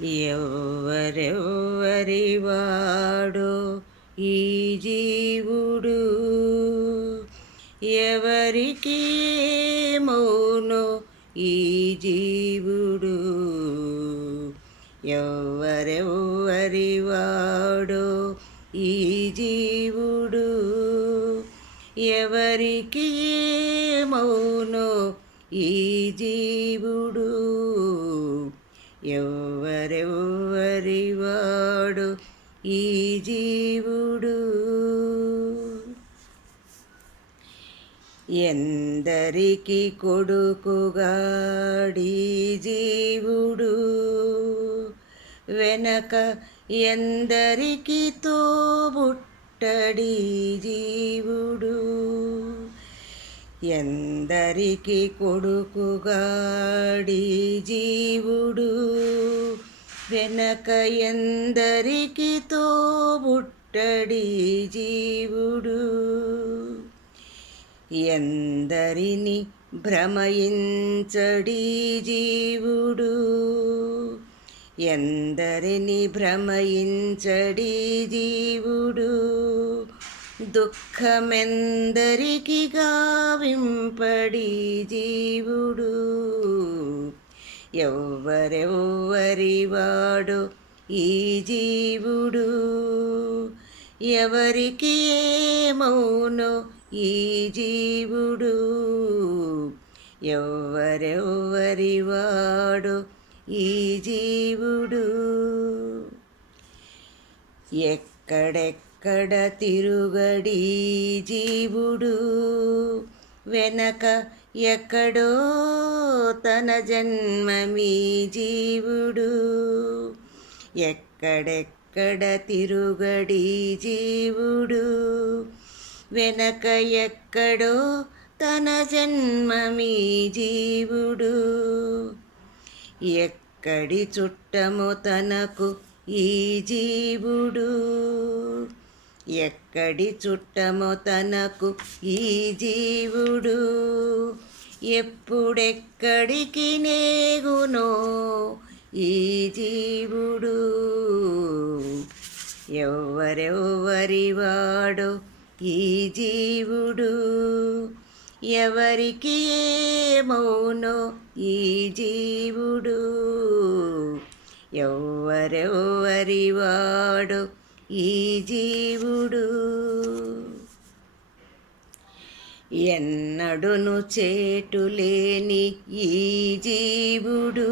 ఎవరెవ్వరివాడో ఈ జీవుడు, ఎవరికి ఏమౌనో ఈ జీవుడు. ఎవరెవ్వరివాడో ఈ జీవుడు, ఎవరికి ఏమౌనో ఈ జీవుడు. ఎవరెవ్వరివాడు ఈ జీవుడు. ఎందరికి కొడుకుగాడి జీవుడు, వెనక ఎందరికి తోబుట్టడి జీవుడు. ఎందరికి కొడుకుగాడి జీవుడు, వెనక ఎందరికి తోబుట్టడి జీవుడు. ఎందరిని భ్రమయించడి జీవుడు, ఎందరిని భ్రమయించడి జీవుడు. దుఃఖమెందరికి గావింపడి జీవుడు. ఎవరెవ్వరివాడో ఈ జీవుడు, ఎవరికి ఏమౌనో ఈ జీవుడు. ఎవరెవ్వరివాడో ఈ జీవుడు. ఎక్కడెక్కడ తిరుగడి జీవుడు, వెనక ఎక్కడో తన జన్మమీ జీవుడు. ఎక్కడెక్కడ తిరుగడి జీవుడు, వెనక ఎక్కడో తన జన్మమీ జీవుడు. ఎక్కడి చుట్టమో తనకు ఈ జీవుడు, ఎక్కడి చుట్టమో తనకు ఈ జీవుడు. ఎప్పుడెక్కడికి నేగునో ఈ జీవుడు. ఎవరెవ్వరివాడో ఈ జీవుడు, ఎవరికి ఏమౌనో ఈ జీవుడు. ఎవరెవ్వరివాడో ఈ జీవుడు. ఎన్నడును చేటులేని ఈ జీవుడు,